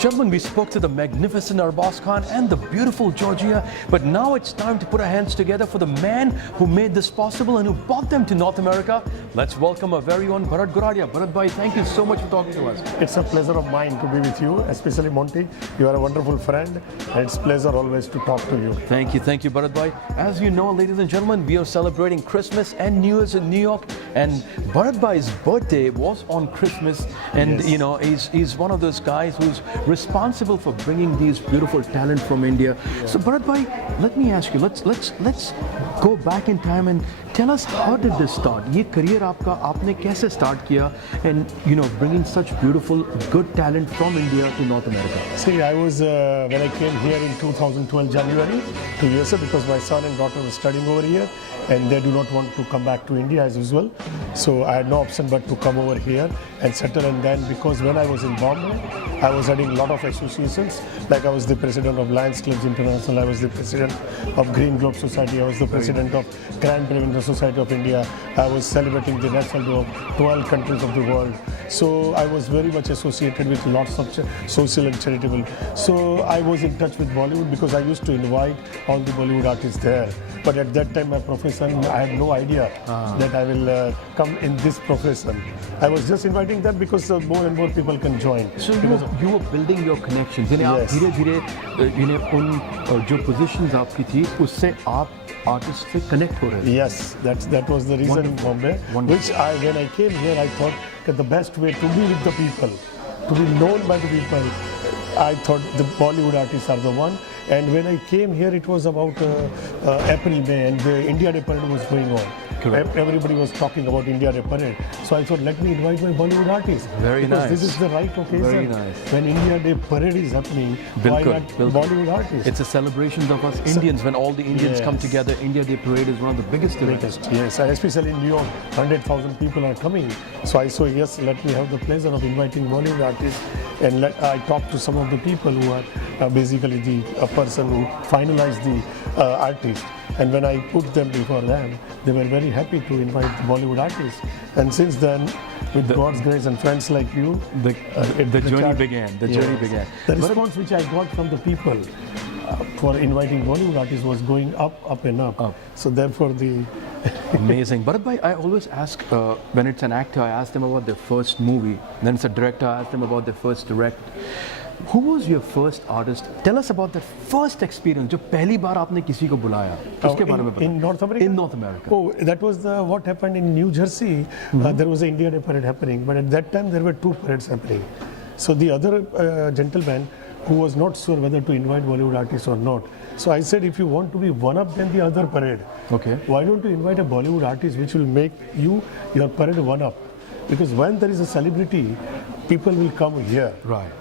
gentlemen, we spoke to the magnificent Arbaz Khan and the beautiful Georgia, but now it's time to put our hands together for the man who made this possible and who brought them to North America. Let's welcome our very own BHARAT GORADIA. Bharat bhai, thank you so much for talking to us. It's a pleasure of mine to be with you, especially Monty. You are a wonderful friend, and it's a pleasure always to talk to you. Thank you, Bharat bhai. As you know, ladies and gentlemen, we are celebrating Christmas and New Year's in New York, and Bharat bhai's birthday was on Christmas, and Yes. you know, he's one of those guys who's responsible for bringing these beautiful talent from India. So Bharat bhai, let me ask you, let's go back in time and tell us, how did this start? ये career आपका आपने कैसे start किया, and you know, bringing such beautiful, good talent from India to North America? See, I was when I came here in 2012 January to USA because my son and daughter were studying over here, and they do not want to come back to India as usual. So I had no option but to come over here and settle. And then because when I was in Bombay, I was heading a lot of associations. Like I was the president of Lions Clubs International, I was the president of Green Globe Society, I was the president of Crime Prevention Society of India. I was celebrating the National Day of 12 countries of the world. So I was very much associated with lots of social and charitable. So I was in touch with Bollywood because I used to invite all the Bollywood artists there. But at that time, my profession, I had no idea that I will come in this profession. I was just inviting them because more and more people can join. So you were building your connections. यानी आप Yes. धीरे-धीरे उन जो positions आपकी थी उससे आप artist से connect हो रहे थे. Yes, that was the reason in Bombay. Wonderful. Which when I came here, I thought that the best way to be with the people, to be known by the people, I thought the Bollywood artists are the one. And when I came here, it was about April, May, and the India Day parade was going on. Correct. Everybody was talking about India Day parade. So I thought, let me invite my Bollywood artists. Very because nice. This is the right occasion. Very nice. When India Day parade is happening, why Bilkul, not bilkul. Bollywood artists? It's a celebration of us Indians. When all the Indians come Yes. together, India Day Parade is one of the biggest events. Yes, and especially in New York, 100,000 people are coming. So I saw, yes, let me have the pleasure of inviting Bollywood artists, and I talked to some of the people who are basically the person who finalized the artist. And when I put them before them, they were very happy to invite the Bollywood artists. And since then, with God's grace and friends like you, The journey began. The journey Yes. began. The response which I got from the people for inviting Bollywood artists was going up and up. So therefore the Amazing. Bharat bhai, I always ask, when it's an actor, I ask them about their first movie. Then it's a director, I ask them about their first direct. Who was your first artist? Tell us about that first experience, जो पहली बार आपने किसी को बुलाया. उसके बारे में बताओ. in North America? In North America. Oh, that was what happened in New Jersey. There was an India Day parade happening, but at that time there were two parades happening. So the other gentleman who was not sure whether to invite Bollywood artists or not. So I said, if you want to be one up than the other parade, Okay. why don't you invite a Bollywood artist which will make your parade one up? Because when there is a celebrity, people will come here. Right?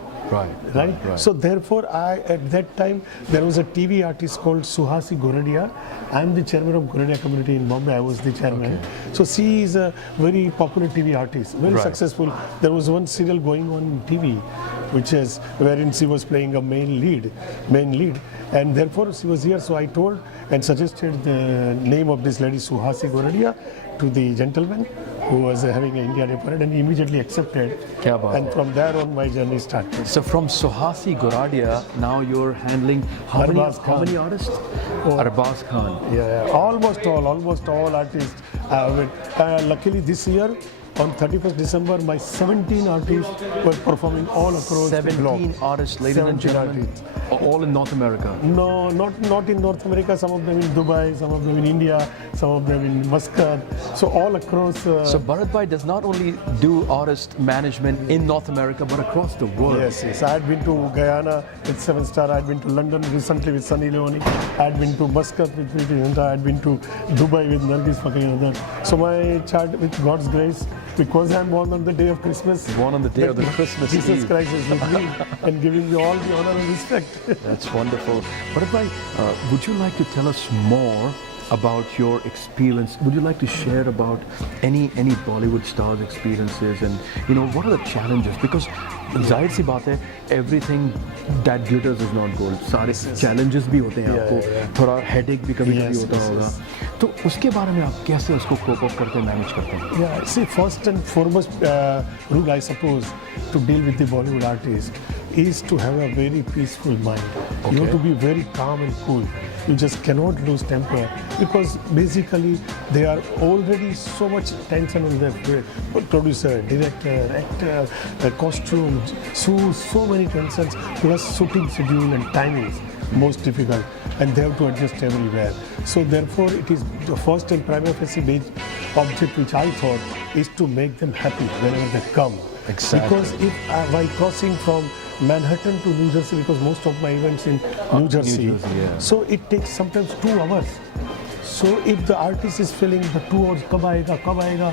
So therefore, at that time, there was a TV artist called Suhasi Goradia. I'm the chairman of Goradia community in Bombay. I was the chairman. Okay. So she is a very popular TV artist, very successful. There was one serial going on TV, which is wherein she was playing a main lead, and therefore she was here. So I told and suggested the name of this lady, Suhasi Goradia, to the gentleman who was having an India Day parade, and he immediately accepted. क्या बात And है. from there on, my journey started. So from Suhasi Goradia, now you're handling how many artists? Arbaz Khan. Yeah, almost all artists. Luckily this year, on 31st December, my 17 artists were performing all across the globe. 17 artists, ladies and 17 gentlemen, artists. all in North America. No, not in North America. Some of them in Dubai, some of them in India, some of them in Muscat. So all across. So Bharat bhai does not only do artist management in North America, but across the world. Yes. I had been to Guyana with 7 Star. I had been to London recently with Sunny Leone. I had been to Muscat with Preeti Zinta. I had been to Dubai with Nargis Fakir. So my child, with God's grace, because I'm born on the day of Christmas. Born on the day of the Christmas Jesus Eve. Christ is with me and giving me all the honor and respect. That's wonderful. Bharat bhai, would you like to tell us more about your experience? Would you like to share about any Bollywood stars' experiences, and you know, what are the challenges? Because जाहिर सी बात है, everything that glitters is not gold. सारे challenges भी होते हैं आपको, थोड़ा headache भी कभी-कभी होता होगा. तो उसके बारे में आप कैसे उसको cope up करते हैं, manage करते हैं? Yeah, see, first and foremost rule I suppose to deal with the Bollywood artist is to have a very peaceful mind. You have to be very calm and cool. You just cannot lose temper because basically they are already so much tension on their producer, director, actor, costume, so many tensions plus shooting schedule and timings most difficult, and they have to adjust everywhere. So therefore it is the first and primary object which I thought is to make them happy whenever they come. Exactly. Because if while crossing from Manhattan to New Jersey, because most of my events in New Jersey, so it takes sometimes 2 hours. So if the artist is feeling the 2 hours kab aayega,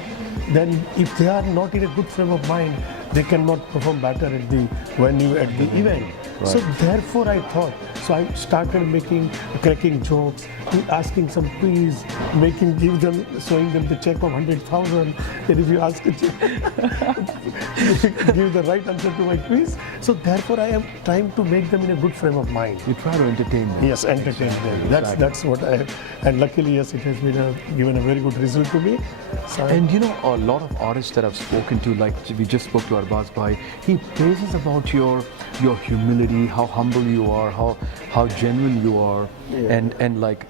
then if they are not in a good frame of mind, they cannot perform better at the event. Right. So therefore I thought, so I started cracking jokes, asking some quiz, showing them the check of 100,000. And if you ask a check, give the right answer to my quiz. So therefore I am trying to make them in a good frame of mind. You try to entertain them. Yes, entertain them. That's what I have. And luckily, yes, it has been given a very good result to me. So and you know, a lot of artists that I've spoken to, like we just spoke to Arbaz Bhai, he praises about your humility, how humble you are, how genuine you are, and like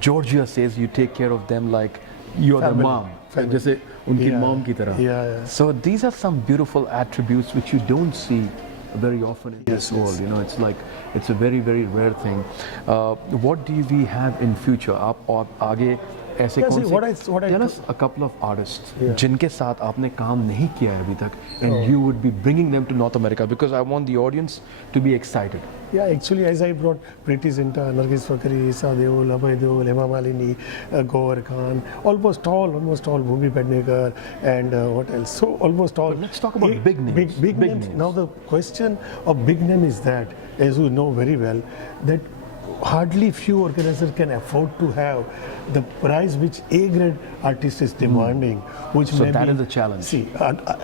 Georgia says, you take care of them like you're their mom, जैसे उनकी mom की तरह. So these are some beautiful attributes which you don't see very often in this world. You know, it's like it's a very, very rare thing. What do we have in future? आप और आगे ऐसे कौन से? Tell us a couple of artists जिनके साथ आपने काम नहीं किया है अभी तक, and you would be bringing them to North America, because I want the audience to be excited. Yeah, actually, as I brought Preeti Zinta, Nargis Fakhri, Isa Deol, Abhay Deol, Hema Malini, Gaur Khan, almost all, Bhumi Pednekar, and what else? So almost all. But let's talk about big names. Big names. Now the question of big name is that, as you know very well, that hardly few organizers can afford to have the price which A-grade artist is demanding. Which so that is the challenge. See,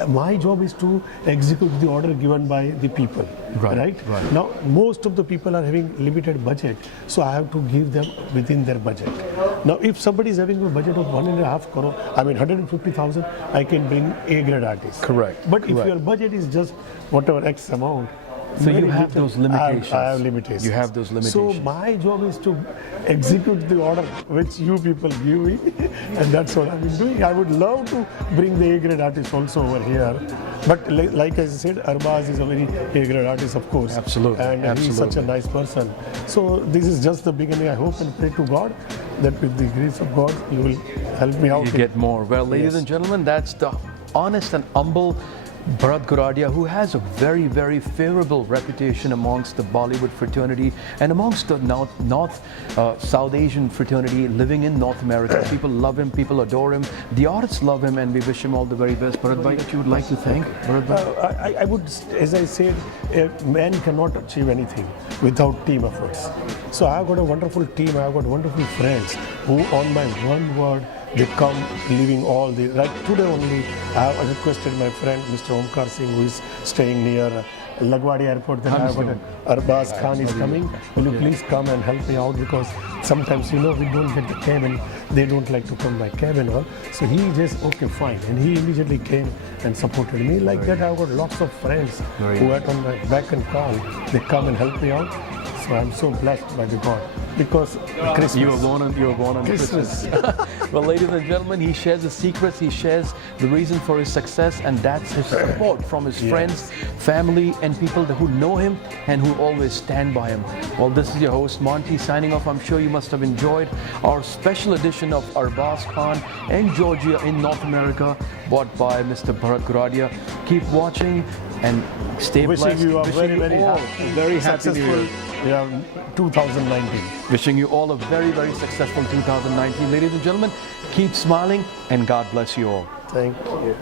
my job is to execute the order given by the people. Right? Now, most of the people are having limited budget, so I have to give them within their budget. Now, if somebody is having a budget of 1.5 crore, 150,000, I can bring A-grade artists. Correct. But if your budget is just whatever X amount, so you have those limitations. I have limitations. You have those limitations. So my job is to execute the order which you people give me, and that's what I've been doing. I would love to bring the A-grade artists also over here, but like I said, Arbaz is a very A-grade artist, of course. Absolutely. And he's such a nice person. So this is just the beginning. I hope and pray to God that with the grace of God, He will help me out. You get more. Well, ladies and gentlemen, that's the honest and humble Bharat Goradia, who has a very, very favorable reputation amongst the Bollywood fraternity and amongst the South Asian fraternity living in North America. People love him, people adore him, the artists love him, and we wish him all the very best. Bharat Bhai, that you would like to thank Bharat Bhai? I would, as I said, a man cannot achieve anything without team efforts. So I have got a wonderful team, I have got wonderful friends who on my one word, they come leaving all the, right today only, I have requested my friend Mr. Omkar Singh, who is staying near Lagwadi Airport, that I have got Arbaz Khan is coming. Will you please come and help me out, because sometimes, you know, we don't get the cab and they don't like to come by cab and all. So he just, okay, fine. And he immediately came and supported me. Like that, I've got lots of friends who are on my back and call. They come and help me out. So I'm so blessed by the God. Because Christmas. You were born on Christmas. Well, ladies and gentlemen, he shares the secrets, he shares the reason for his success, and that's his support from his friends, family, and people who know him and who always stand by him. Well, this is your host, Monty, signing off. I'm sure you must have enjoyed our special edition of Arbaz Khan and Georgia in North America, bought by Mr. Bharat Goradia. Keep watching and stay blessed. Wishing you a very, very successful 2019. Wishing you all a very, very successful 2019. Ladies and gentlemen, keep smiling and God bless you all. Thank you.